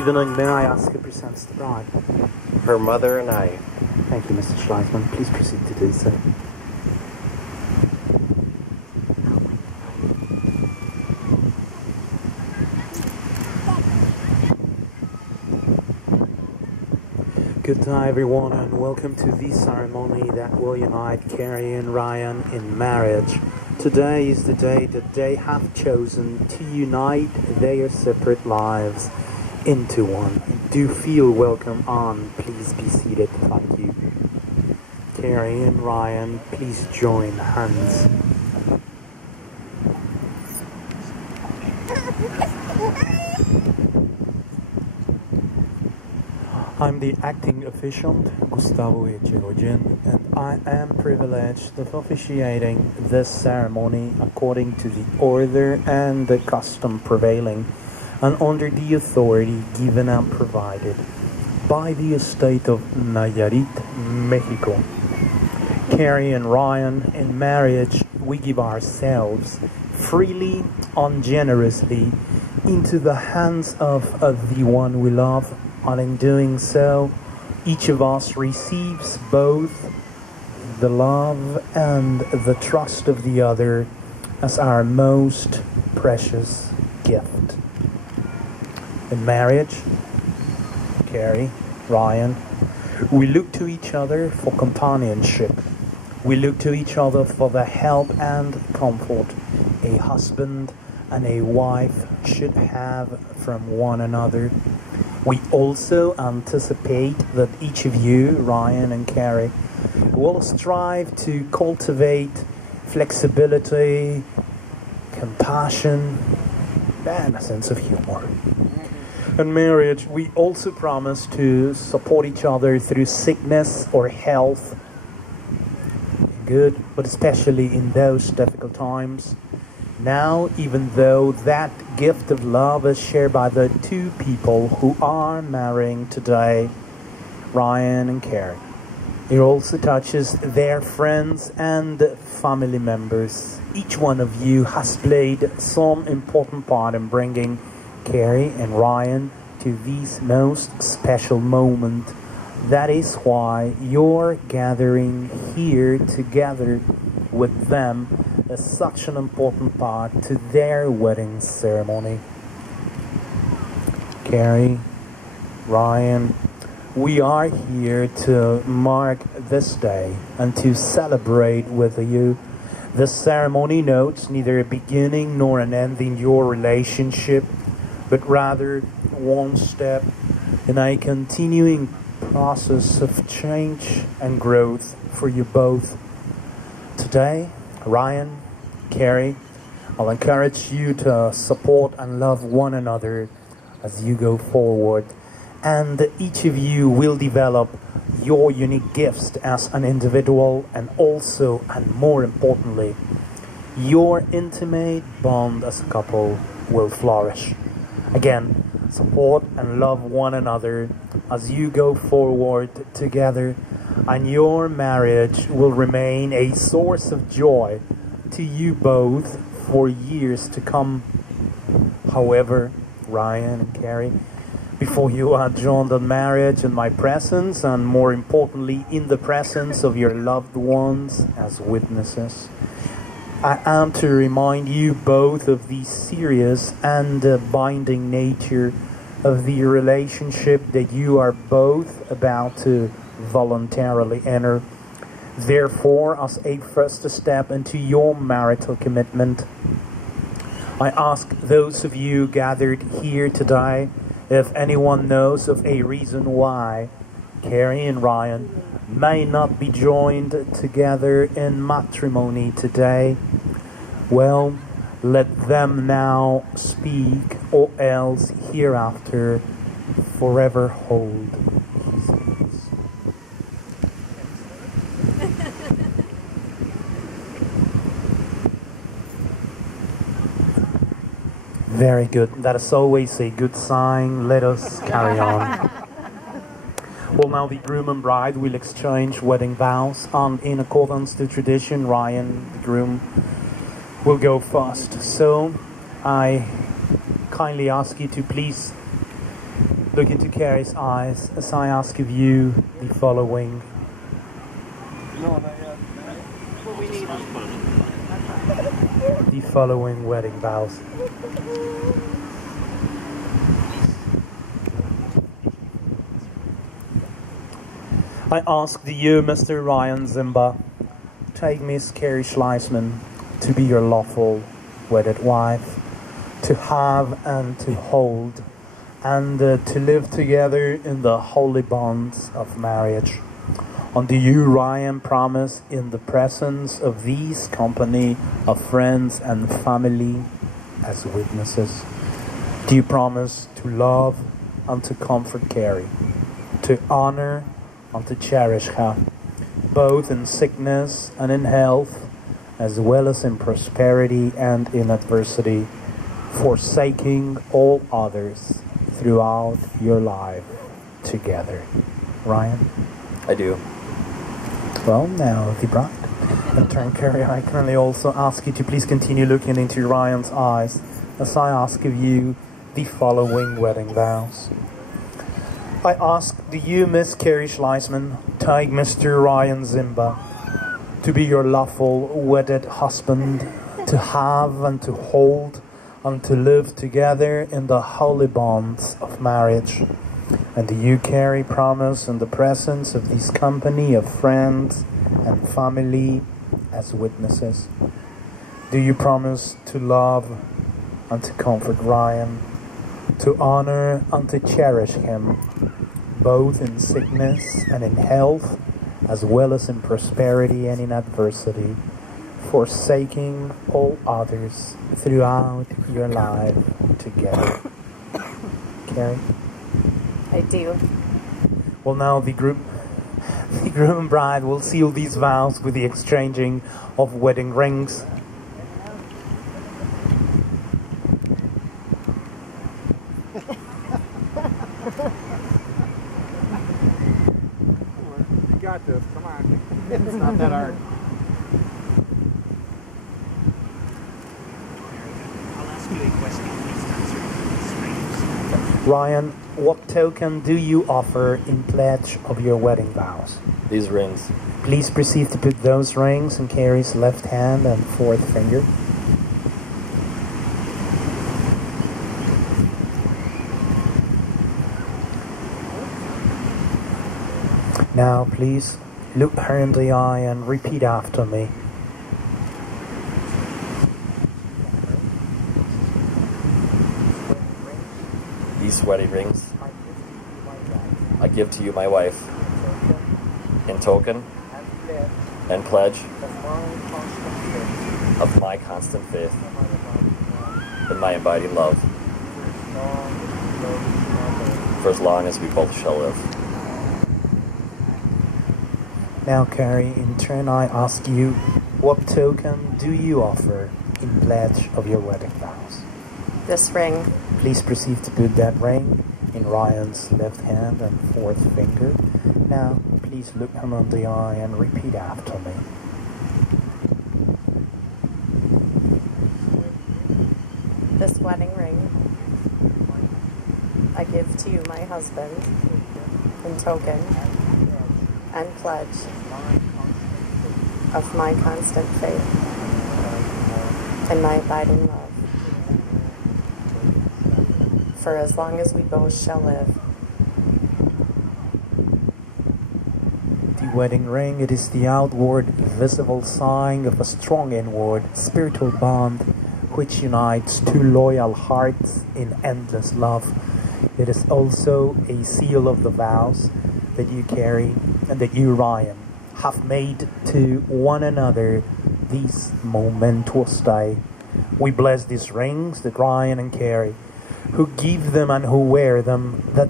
evening, may I ask who presents the bride? Her mother and I. Thank you, Mr. Schleisman. Please proceed to do so. Good day, everyone, and welcome to the ceremony that will unite Carrie and Ryan in marriage. Today is the day that they have chosen to unite their separate lives into one. Do feel welcome on. Please be seated. Thank you. Carrie and Ryan, please join hands. I'm the acting officiant, Gustavo Echegoyen, and I am privileged of officiating this ceremony according to the order and the custom prevailing and under the authority given and provided by the estate of Nayarit, Mexico. Carrie and Ryan, in marriage, we give ourselves freely and generously into the hands of the one we love. And in doing so, each of us receives both the love and the trust of the other as our most precious gift. In marriage, Carrie, Ryan, we look to each other for companionship. We look to each other for the help and comfort a husband and a wife should have from one another. We also anticipate that each of you, Ryan and Carrie, will strive to cultivate flexibility, compassion, and a sense of humor. In marriage, we also promise to support each other through sickness or health, good, but especially in those difficult times. Now, even though that gift of love is shared by the two people who are marrying today, Ryan and Carrie, it also touches their friends and family members. Each one of you has played some important part in bringing Carrie and Ryan to this most special moment. That is why you're gathering here together with them is such an important part to their wedding ceremony. Carrie, Ryan, we are here to mark this day and to celebrate with you. This ceremony notes neither a beginning nor an end in your relationship, but rather one step in a continuing process of change and growth for you both. Today, Ryan, Carrie, I'll encourage you to support and love one another as you go forward. And each of you will develop your unique gifts as an individual, and also, and more importantly, your intimate bond as a couple will flourish. Again, support and love one another as you go forward together, and your marriage will remain a source of joy to you both for years to come. However, Ryan and Carrie, before you are joined in marriage in my presence, and more importantly in the presence of your loved ones as witnesses, I am to remind you both of the serious and binding nature of the relationship that you are both about to voluntarily enter. Therefore, as a first step into your marital commitment, I ask those of you gathered here today if anyone knows of a reason why Carrie and Ryan may not be joined together in matrimony today. Well, let them now speak, or else hereafter forever hold his peace. Very good. That is always a good sign. Let us carry on. Well, now the groom and bride will exchange wedding vows, and in accordance to tradition, Ryan, the groom, will go first. So I kindly ask you to please Look into Carrie's eyes as I ask of you the following. The following wedding vows. I ask you, Mr. Ryan Zimba, take Miss Carrie Schleisman to be your lawful wedded wife, to have and to hold, and to live together in the holy bonds of marriage. And do you, Ryan, promise in the presence of these company of friends and family as witnesses? Do you promise to love and to comfort Carrie, to honor and to cherish her, both in sickness and in health, as well as in prosperity and in adversity, forsaking all others throughout your life together? Ryan? I do. Well, now, the bride. In turn, Carrie, I can only also ask you to please continue looking into Ryan's eyes as I ask of you the following wedding vows. I ask you, Miss Carrie Schleisman, take Mr. Ryan Zimba to be your lawful wedded husband, to have and to hold and to live together in the holy bonds of marriage. And do you, Carrie, promise in the presence of this company of friends and family as witnesses? Do you promise to love and to comfort Ryan, to honor and to cherish him, both in sickness and in health, as well as in prosperity and in adversity, forsaking all others throughout your life together? Carrie? I do. Well, now the groom and bride will seal these vows with the exchanging of wedding rings. You got this, come on. It's not that hard. I'll ask you a question. Please answer these rings. Ryan, what token do you offer in pledge of your wedding vows? These rings. Please proceed to put those rings in Carrie's left hand and fourth finger. Now, please look her in the eye and repeat after me. These wedding rings I give to you, my wife, in token and pledge of my constant faith and my abiding love for as long as we both shall live. Now, Carrie, in turn I ask you, what token do you offer in pledge of your wedding vows? This ring. Please proceed to put that ring in Ryan's left hand and fourth finger. Now, please look him in the eye and repeat after me. This wedding ring I give to you, my husband, in token and pledge of my constant faith and my abiding love for as long as we both shall live. The wedding ring, it is the outward visible sign of a strong inward spiritual bond which unites two loyal hearts in endless love. It is also a seal of the vows that you, Carrie, and that you, Ryan, have made to one another this momentous day. We bless these rings that Ryan and Carrie, who give them and who wear them, that